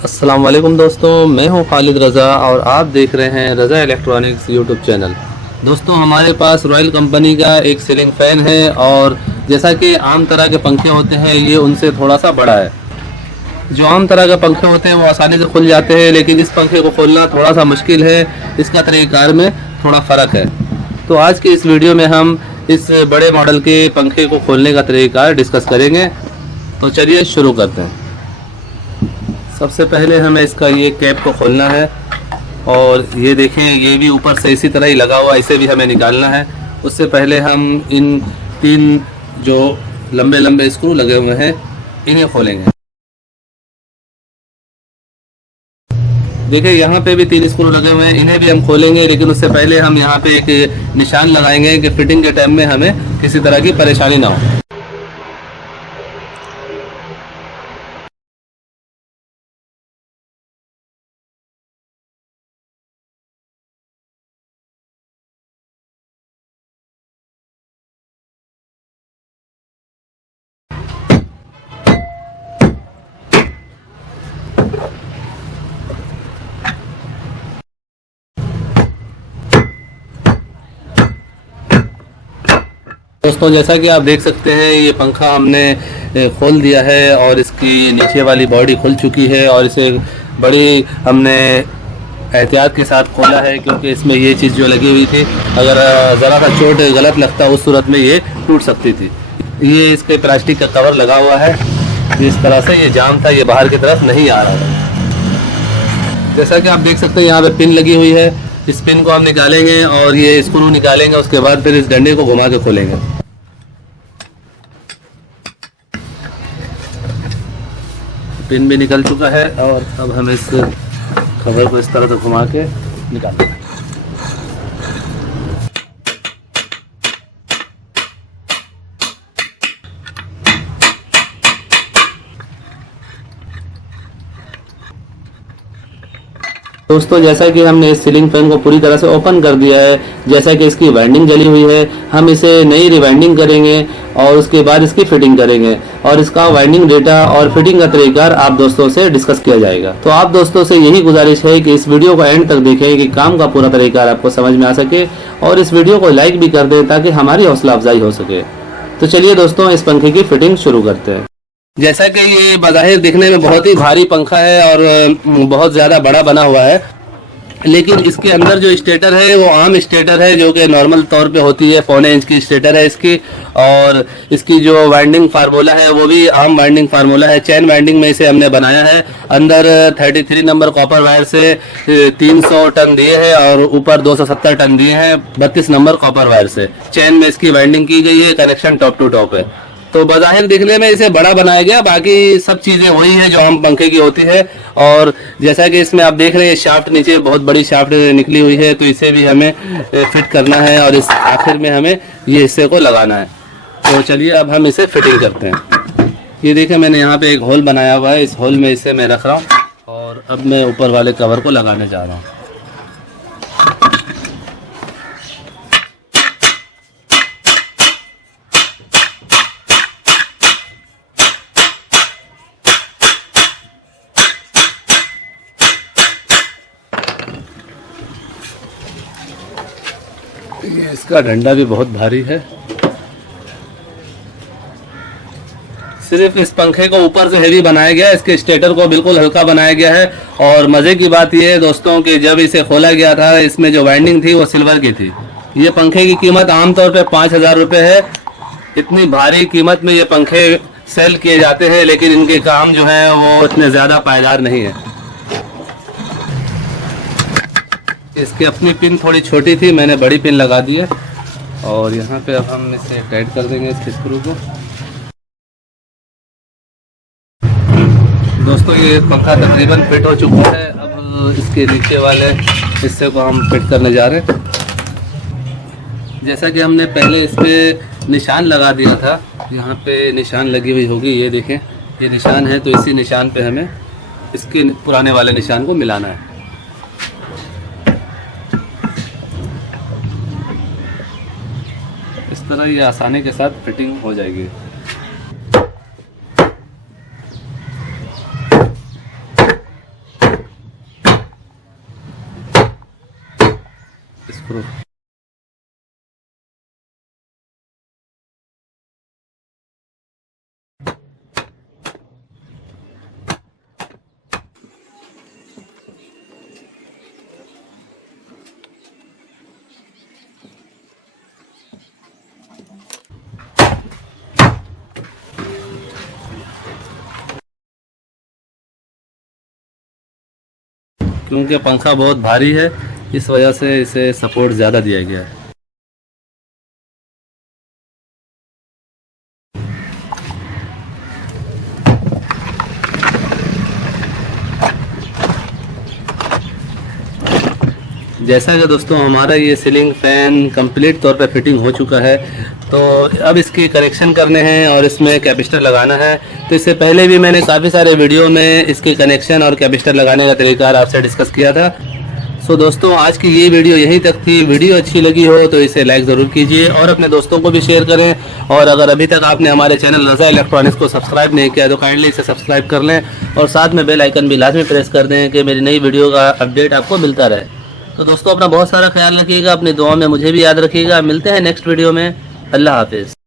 अस्सलाम वालेकुम दोस्तों, मैं हूं खालिद रज़ा और आप देख रहे हैं रज़ा इलेक्ट्रॉनिक्स यूट्यूब चैनल। दोस्तों, हमारे पास रॉयल कंपनी का एक सीलिंग फ़ैन है और जैसा कि आम तरह के पंखे होते हैं, ये उनसे थोड़ा सा बड़ा है। जो आम तरह के पंखे होते हैं वो आसानी से खुल जाते हैं, लेकिन इस पंखे को खोलना थोड़ा सा मुश्किल है। इसका तरीक़ार में थोड़ा फ़र्क है। तो आज की इस वीडियो में हम इस बड़े मॉडल के पंखे को खोलने का तरीक़ार डिस्कस करेंगे। तो चलिए शुरू करते हैं। सबसे पहले हमें इसका ये कैप को खोलना है और ये देखें, ये भी ऊपर से इसी तरह ही लगा हुआ, इसे भी हमें निकालना है। उससे पहले हम इन 3 जो लंबे लंबे स्क्रू लगे हुए हैं इन्हें खोलेंगे। देखिए, यहाँ पे भी 3 स्क्रू लगे हुए हैं, इन्हें भी हम खोलेंगे, लेकिन उससे पहले हम यहाँ पे एक निशान लगाएंगे कि फिटिंग के टाइम में हमें किसी तरह की परेशानी ना हो। दोस्तों, जैसा कि आप देख सकते हैं, ये पंखा हमने खोल दिया है और इसकी नीचे वाली बॉडी खुल चुकी है और इसे बड़ी हमने एहतियात के साथ खोला है, क्योंकि इसमें ये चीज़ जो लगी हुई थी, अगर ज़रा सा चोट गलत लगता उस सूरत में ये टूट सकती थी। ये इसके प्लास्टिक का कवर लगा हुआ है, इस तरह से ये जाम था, ये बाहर की तरफ नहीं आ रहा था। जैसा कि आप देख सकते हैं, यहाँ पे पिन लगी हुई है। इस पिन को हम निकालेंगे और ये स्क्रू निकालेंगे, उसके बाद फिर इस डंडे को घुमा के खोलेंगे। पिन भी निकल चुका है और अब हम इस कवर को इस तरह से घुमा के निकालेंगे। दोस्तों, जैसा कि हमने इस सीलिंग फैन को पूरी तरह से ओपन कर दिया है, जैसा कि इसकी वाइंडिंग जली हुई है, हम इसे नई रिवाइंडिंग करेंगे और उसके बाद इसकी फिटिंग करेंगे और इसका वाइंडिंग डेटा और फिटिंग का तरीका आप दोस्तों से डिस्कस किया जाएगा। तो आप दोस्तों से यही गुजारिश है कि इस वीडियो को एंड तक देखें कि काम का पूरा तरीका आपको समझ में आ सके और इस वीडियो को लाइक भी कर दें ताकि हमारी हौसला अफजाई हो सके। तो चलिए दोस्तों, इस पंखे की फिटिंग शुरू करते हैं। जैसा कि ये बज़ाहिर दिखने में बहुत ही भारी पंखा है और बहुत ज़्यादा बड़ा बना हुआ है, लेकिन इसके अंदर जो स्टेटर है वो आम स्टेटर है, जो कि नॉर्मल तौर पे होती है। 1.25 इंच की स्टेटर है इसकी, और इसकी जो वाइंडिंग फार्मूला है वो भी आम वाइंडिंग फार्मूला है। चैन वाइंडिंग में इसे हमने बनाया है। अंदर 33 नंबर कॉपर वायर से 300 टन दिए हैं और ऊपर 270 टन दिए हैं 32 नंबर कॉपर वायर से। चैन में इसकी वाइंडिंग की गई है, कनेक्शन टॉप टू टॉप है। तो बज़ाहिर दिखने में इसे बड़ा बनाया गया, बाकी सब चीज़ें वही है जो आम पंखे की होती है। और जैसा कि इसमें आप देख रहे हैं, शाफ्ट नीचे बहुत बड़ी शाफ्ट निकली हुई है, तो इसे भी हमें फिट करना है और इस आखिर में हमें ये हिस्से को लगाना है। तो चलिए अब हम इसे फिटिंग करते हैं। ये देखिए, मैंने यहाँ पे एक होल बनाया हुआ है, इस होल में इसे मैं रख रहा हूँ और अब मैं ऊपर वाले कवर को लगाने जा रहा हूँ। ये इसका डंडा भी बहुत भारी है। सिर्फ इस पंखे को ऊपर से हेवी बनाया गया है, इसके स्टेटर को बिल्कुल हल्का बनाया गया है। और मज़े की बात यह है दोस्तों कि जब इसे खोला गया था, इसमें जो वाइंडिंग थी वो सिल्वर की थी। ये पंखे की कीमत आमतौर पे 5000 रुपये है। इतनी भारी कीमत में ये पंखे सेल किए जाते हैं, लेकिन इनके काम जो है वो इतने ज़्यादा पायदार नहीं है। इसकी अपनी पिन थोड़ी छोटी थी, मैंने बड़ी पिन लगा दी है और यहाँ पे अब हम इसे टाइट कर देंगे इस स्क्रू को। दोस्तों, ये पंखा तकरीबन फिट हो चुका है। अब इसके नीचे वाले हिस्से को हम फिट करने जा रहे हैं। जैसा कि हमने पहले इस पे निशान लगा दिया था, यहाँ पे निशान लगी हुई होगी, ये देखें, ये निशान है। तो इसी निशान पे हमें इसके पुराने वाले निशान को मिलाना है। इस तरह ये आसानी के साथ फिटिंग हो जाएगी। करो। क्योंकि पंखा बहुत भारी है, इस वजह से इसे सपोर्ट ज़्यादा दिया गया है। जैसा कि दोस्तों हमारा ये सीलिंग फ़ैन कंप्लीट तौर पे फिटिंग हो चुका है, तो अब इसकी कनेक्शन करने हैं और इसमें कैपेसिटर लगाना है। तो इससे पहले भी मैंने काफ़ी सारे वीडियो में इसके कनेक्शन और कैपेसिटर लगाने का तरीका आपसे डिस्कस किया था। सो दोस्तों आज की ये वीडियो यहीं तक थी। वीडियो अच्छी लगी हो तो इसे लाइक ज़रूर कीजिए और अपने दोस्तों को भी शेयर करें। और अगर अभी तक आपने हमारे चैनल रज़ा इलेक्ट्रॉनिक्स को सब्सक्राइब नहीं किया तो काइंडली इसे सब्सक्राइब कर लें और साथ में बेल आइकन भी लाजमी प्रेस कर दें कि मेरी नई वीडियो का अपडेट आपको मिलता रहे। तो दोस्तों अपना बहुत सारा ख्याल रखिएगा, अपनी दुआ में मुझे भी याद रखिएगा। मिलते हैं नेक्स्ट वीडियो में। अल्लाह हाफिज़।